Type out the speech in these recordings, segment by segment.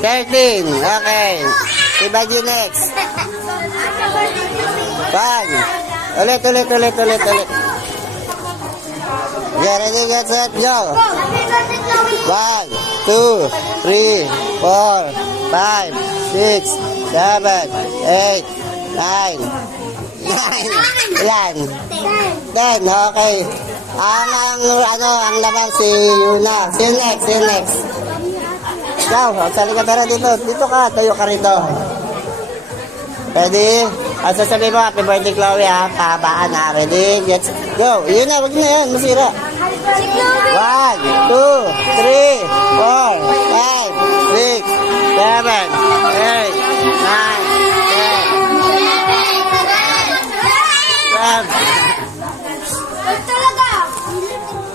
13. Okay. Iba din next. 1. Ulit. Yeah, ready, get set, go. 1, 2, 3, 4, 5, 6, 7, 8, 9. Ilan? 10. Okay. Ang laban si Yuna. See you next. Ikaw, sali ka tara dito. Dito ka, tayo ka rito. Ready? Ang sasabihin mo, happy birthday, Chloe, ha? Pahabaan, ha? Ready? Let's go. Yun na, wag na yan. Masira. 1, 2, 3, 4, 5, 6, 7, 8, 9,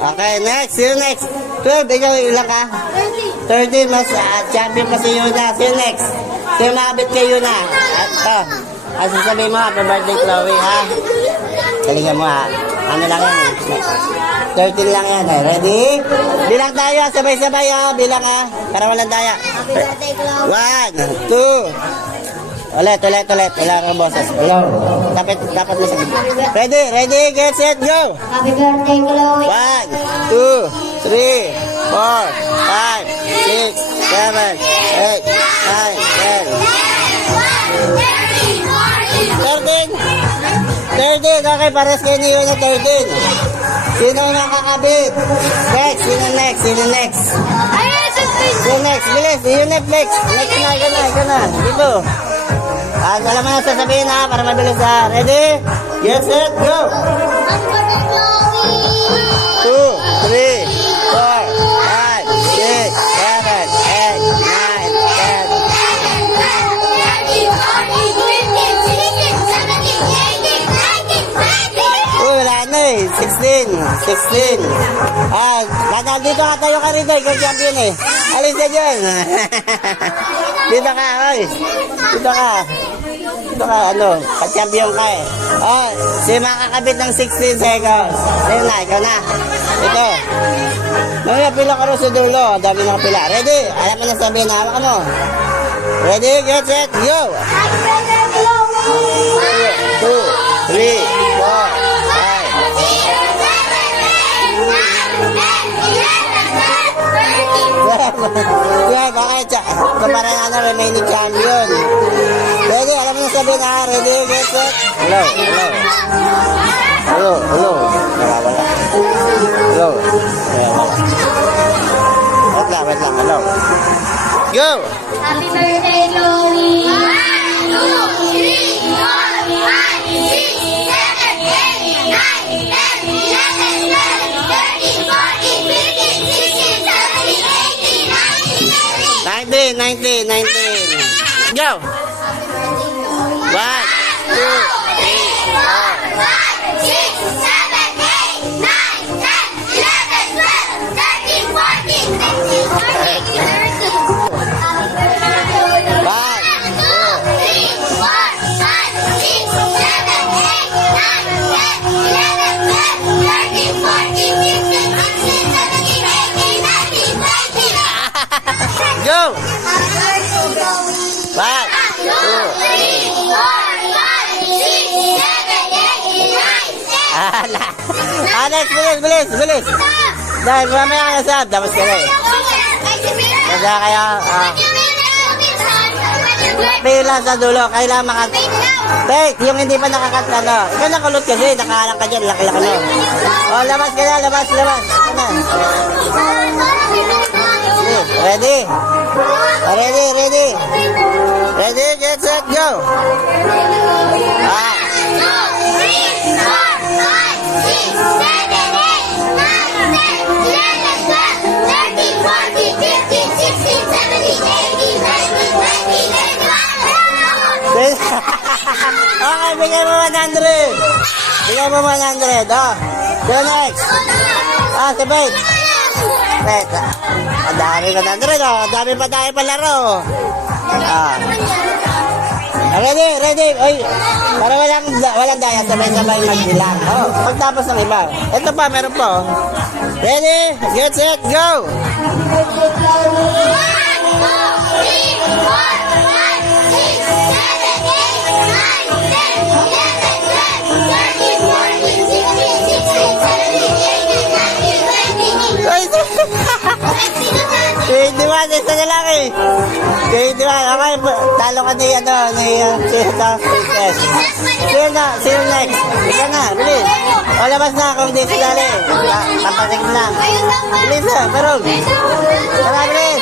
10. Okay, next. See you next. 12, ikaw ilang ka? 13, mas champion pa si Yuna. See you next. See you makabit kay Yuna. At sasabihin mo, happy birthday, Chloe, ha? Galingan mo, ha? Ano lang yan, 13 lang yan, ha? Ready? Bilang tayo, sabay-sabay, ha? Bilang, ha? Para walang daya. Happy birthday, Chloe. 1, 2. Ulit. Wala kang boses. Hello. Dapat mo sabihin. Ready, get set, go! Happy birthday, Chloe. 1, 2, 3, 4, 5, 6, 7, 8, 9, 10. 13. Okay, pares kayo niyo na 13. Sino nakakabit? Sino next? Sino next? Bilis, you next. Ika na. Dito. Alam mo na sasabihin, ha, para mabilis, ha. Ready? Get set, go! 2, 3, 4, 5, 6, 7, 8, 9, 10. Wala na eh. 16. Dito ka tayo ka rito. Ikaw champion eh. Alis na dyan. Dito ka, oy. Dito ka, ka-champion ka eh. Si makakabit ng 16 seconds. Ayun na, ikaw na. Ito. Mamaya pila ka rin sa dulo. Ang dami ng pila. Ready? Alam mo na sabihin, hawak mo. Ready, get set, go! 2, 3, 4, 5. Yeah, bakit? Ito para na remaining champion. Ready? Alam mo na sabihin, ha? Ready, get set. Hello. Nawawala. Hello. Wait lang. Hello. Go! Happy birthday, Chloe. 1, 2, 3, 4, 5, 6, 7, 8, 9, 10, 11, 12, 13, 14, 15, 16, 17, 18, 19. Go! 1, 2, 3, 4, 5, 6, 7, 8, 9, 10, 11, 12, 13, 14, 15, 16, 17, 18, 19. Go! 1, 2, 3, 4, 5, 6, 7, 8, 9, 10, 11, 12, 13, 14, 15, 16, 17, 18, 19. Bilis. Dahil mamaya ka nasab, tapos ka rin. Kaya, pila sa dulo, kailangan makat... Wait, yung hindi pa nakakanta, no? Ikaw nakulot kasi, nakaharang ka dyan, laki-laki, no? Labas ka na, labas. Ika na. Ready, get set, go! 1, 2, 3, 4, 5, 6, 7, 8, 9, 10, 11, 12, 13, 14, 15, 16, 17, 18, 19. Okay, bigay mo 100. Go next. Sabay. Wait. Ang dami ka 100, Ang dami pa tayo palaro. Ready. Oy, para walang daya, sabay-sabay magbilang. Pagtapos ng iba. Ito pa, meron pa. Ready, get set, go! 1, 2, Ay, 21, isa na lang eh. 21, okay, talo ka ni, Princess. Sino next? Ika na, bilis. O, labas na kung di si Dali. Papatik mo lang. Bilis na, parang. Tara, bilis.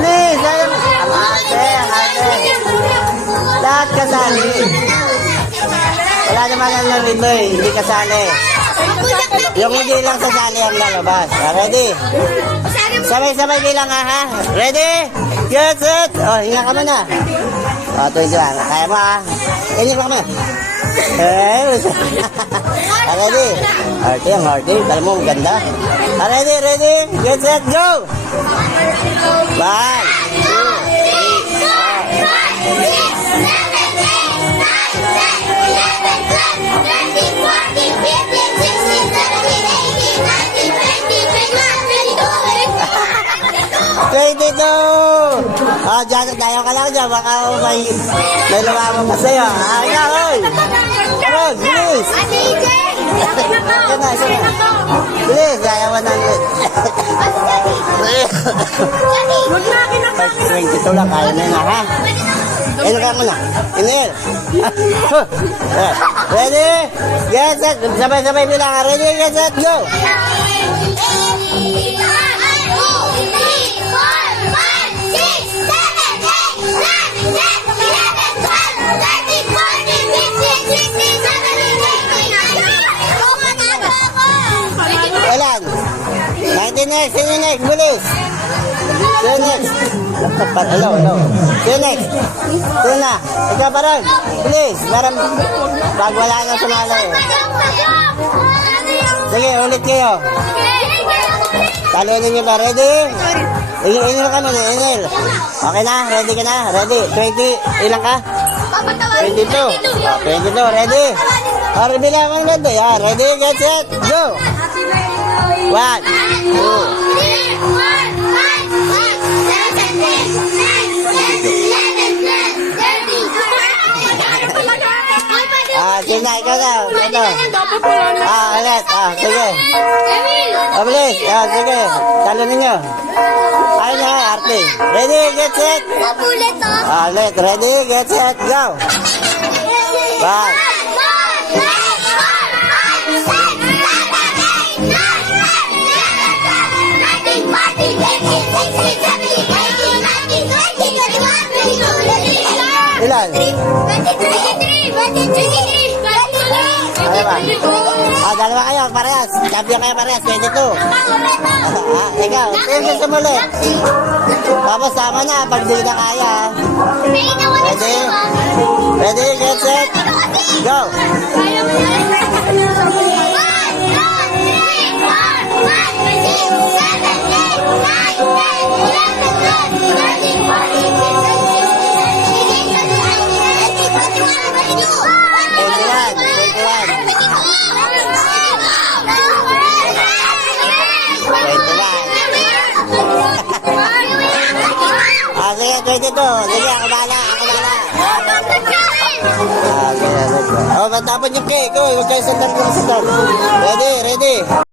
Bilis, ate. Lahat kasali. Wala naman ang larin mo eh, hindi kasali. Yung hindi lang sasali ang lalabas. Ready? Sabay-sabay bilang ha. Ready? Get set. Oh, hinga ka muna. O, tuwid lang. Kaya mo ha. Hinga ka muna. Ready? Arty ang arty. Kala mo, ganda. Ready? Get set, go! 1, 2, 3, 4, 5, 6, 7, 8, 9, 10, 11, 12, 13, 14, 15, 16, 17, 18, 19, 20, 21. Oh, dyan, tayo ka lang dyan. Baka may lumabang pa sa'yo. Ikaw, oy! Karog, bilis! Bilis, kaya 100. 22 lang, kaya na yun, ha? Ino ka muna. Inhale. Ready? Get set. Sabay-sabay bilang. Ready? Get set. Go! 19 next, sino next? Bilis! Sino next? Hello. Sino next? Sino na? Ikaw pa rin. Bilis! Parang pag wala na sumalo eh. Sige, ulit kayo. Talunin nyo ba? Ready? Inil ka muna, inil. Okay na? Ready ka na? Ready? 20, ilang ka? 22. 22, ready? Or bilang ang ready. Ready, get set, go! 1, 2, 3, 4, 5, 6, 7, 8, 9, 10, 11, 12, 13, 14, 15, 16, 17, 18, 19, 20, 21. Sinay ka na. Ito. Ulit. Sige. Bilis. Sige. Talo ninyo. Ayun na, arte. Ready, get set. Ulit. Ready, get set, go. 1. Ilan? 23. Ano ba? Dalawa kayo, parehas. Champion kayo parehas, 22. Ikaw, tingin sa muli. Tapos sama na, pag di na kaya. Ready? Ready, get set, go! 22. Sige, ako bahala. Matapon yung cake. Huwag kayo sandal. Ready?